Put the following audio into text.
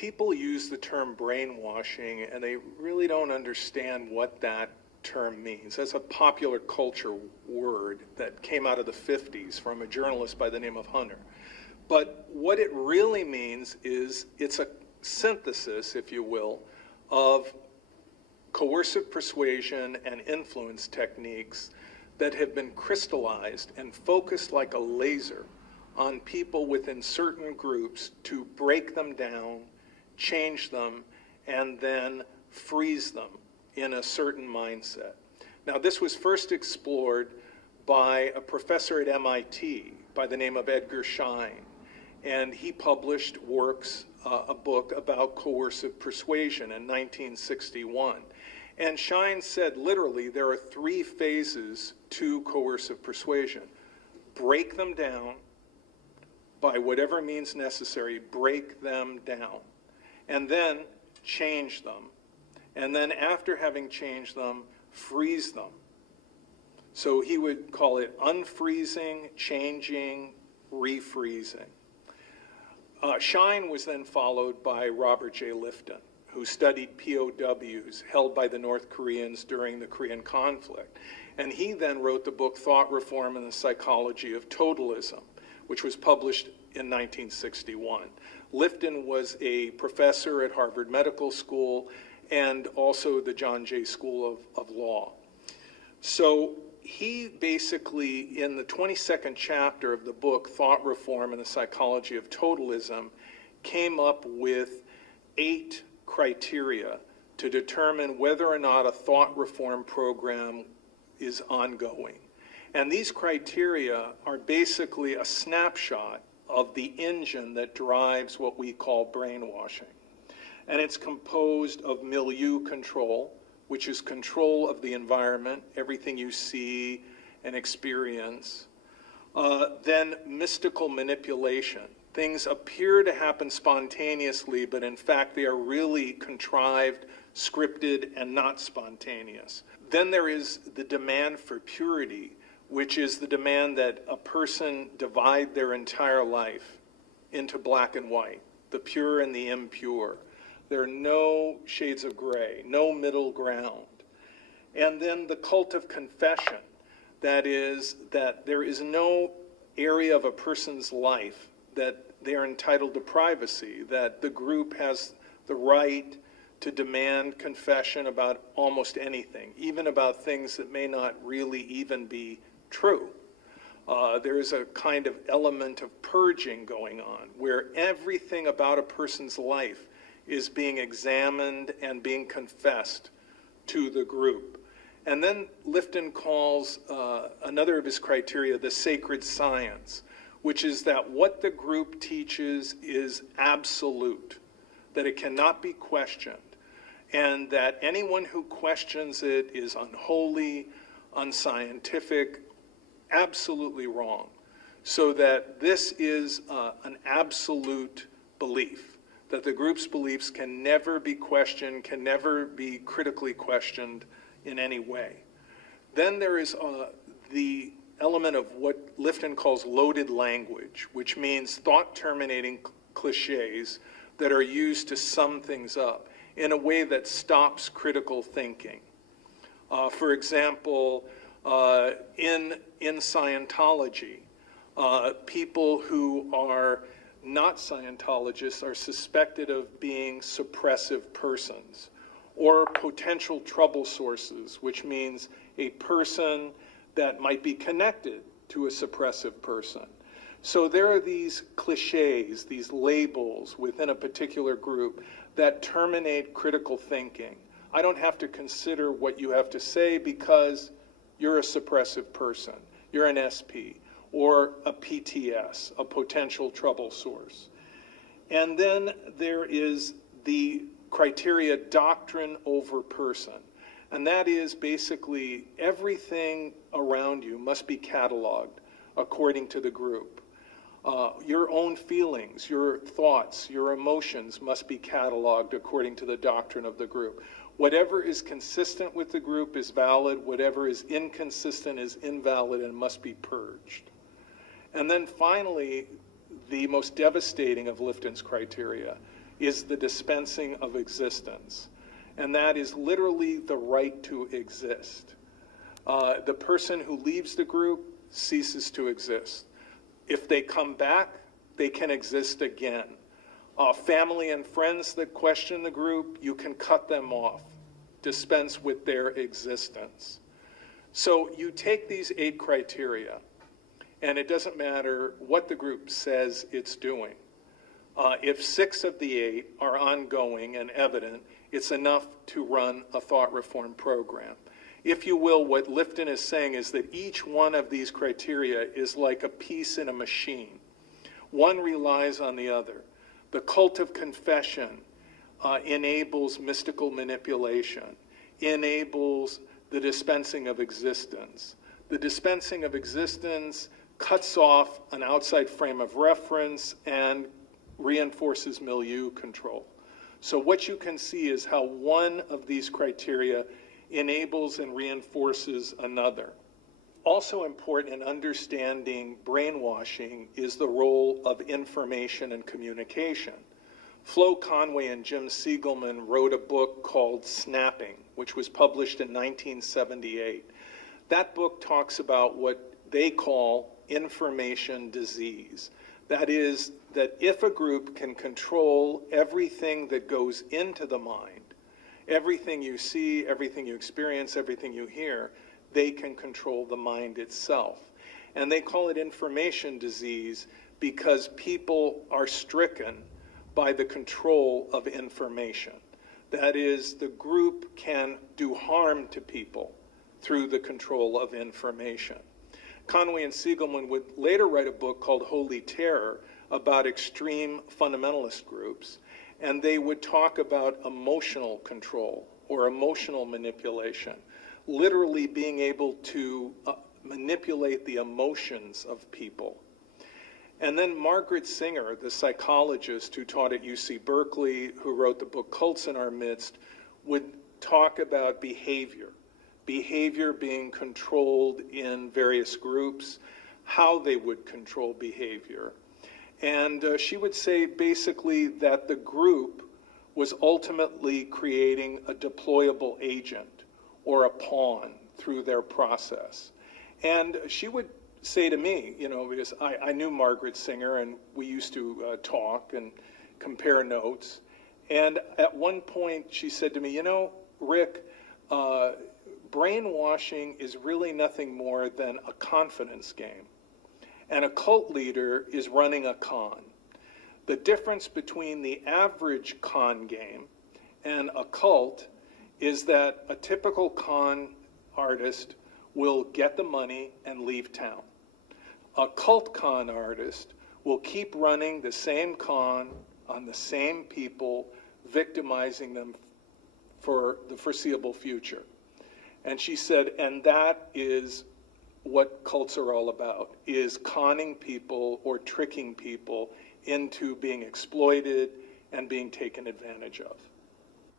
people use the term brainwashing and they really don't understand what that term means. That's a popular culture word that came out of the 50s from a journalist by the name of Hunter. But what it really means is it's a synthesis, if you will, of coercive persuasion and influence techniques that have been crystallized and focused like a laser on people within certain groups to break them down, change them, and then freeze them in a certain mindset. Now, this was first explored by a professor at MIT by the name of Edgar Schein, and he published a book about coercive persuasion in 1961. And Schein said, literally, there are 3 phases to coercive persuasion. Break them down by whatever means necessary, break them down, and then change them. And then after having changed them, freeze them. So he would call it unfreezing, changing, refreezing. Schein was then followed by Robert J. Lifton, who studied POWs held by the North Koreans during the Korean conflict. And he then wrote the book Thought Reform and the Psychology of Totalism, which was published in 1961. Lifton was a professor at Harvard Medical School and also the John Jay School of Law. So he basically, in the 22nd chapter of the book, Thought Reform and the Psychology of Totalism, came up with 8 criteria to determine whether or not a thought reform program is ongoing. And these criteria are basically a snapshot of the engine that drives what we call brainwashing. And it's composed of milieu control, which is control of the environment, everything you see and experience. Then mystical manipulation. Things appear to happen spontaneously, but in fact they are really contrived, scripted, and not spontaneous. Then there is the demand for purity, which is the demand that a person divide their entire life into black and white, the pure and the impure. There are no shades of gray, no middle ground. And then the cult of confession, that is, that there is no area of a person's life that they are entitled to privacy, that the group has the right to demand confession about almost anything, even about things that may not really even be true. There is a kind of element of purging going on, where everything about a person's life is being examined and being confessed to the group. And then Lifton calls another of his criteria the sacred science, which is that what the group teaches is absolute, that it cannot be questioned, and that anyone who questions it is unholy, unscientific, absolutely wrong. So that this is an absolute belief, that the group's beliefs can never be questioned, can never be critically questioned in any way. Then there is the element of what Lifton calls loaded language, which means thought-terminating cliches that are used to sum things up in a way that stops critical thinking. For example, in Scientology, people who are not Scientologists are suspected of being suppressive persons or potential trouble sources, which means a person that might be connected to a suppressive person. So there are these cliches, these labels within a particular group that terminate critical thinking. I don't have to consider what you have to say because you're a suppressive person, you're an SP, or a PTS, a potential trouble source. And then there is the criteria doctrine over person. And that is basically everything around you must be cataloged according to the group. Your own feelings, your thoughts, your emotions must be cataloged according to the doctrine of the group. Whatever is consistent with the group is valid, whatever is inconsistent is invalid and must be purged. And then finally, the most devastating of Lifton's criteria is the dispensing of existence. And that is literally the right to exist. The person who leaves the group ceases to exist. If they come back, they can exist again. Family and friends that question the group, you can cut them off, dispense with their existence. So you take these 8 criteria, and it doesn't matter what the group says it's doing. If 6 of the 8 are ongoing and evident, it's enough to run a thought reform program. If you will, what Lifton is saying is that each one of these criteria is like a piece in a machine. One relies on the other. The cult of confession enables mystical manipulation, enables the dispensing of existence. The dispensing of existence cuts off an outside frame of reference and reinforces milieu control. So what you can see is how one of these criteria enables and reinforces another. Also important in understanding brainwashing is the role of information and communication. Flo Conway and Jim Siegelman wrote a book called Snapping, which was published in 1978. That book talks about what they call information disease. That is, that if a group can control everything that goes into the mind, everything you see, everything you experience, everything you hear, they can control the mind itself. And they call it information disease because people are stricken by the control of information. That is, the group can do harm to people through the control of information. Conway and Siegelman would later write a book called Holy Terror about extreme fundamentalist groups, and they would talk about emotional control or emotional manipulation, literally being able to manipulate the emotions of people. And then Margaret Singer, the psychologist who taught at UC Berkeley, who wrote the book Cults in Our Midst, would talk about behavior being controlled in various groups, how they would control behavior. And she would say basically that the group was ultimately creating a deployable agent or a pawn through their process. And she would say to me, you know, because I knew Margaret Singer and we used to talk and compare notes. And at one point she said to me, you know, Rick, brainwashing is really nothing more than a confidence game. And a cult leader is running a con. The difference between the average con game and a cult is that a typical con artist will get the money and leave town. A cult con artist will keep running the same con on the same people, victimizing them for the foreseeable future. And she said, and that is what cults are all about, is conning people or tricking people into being exploited and being taken advantage of.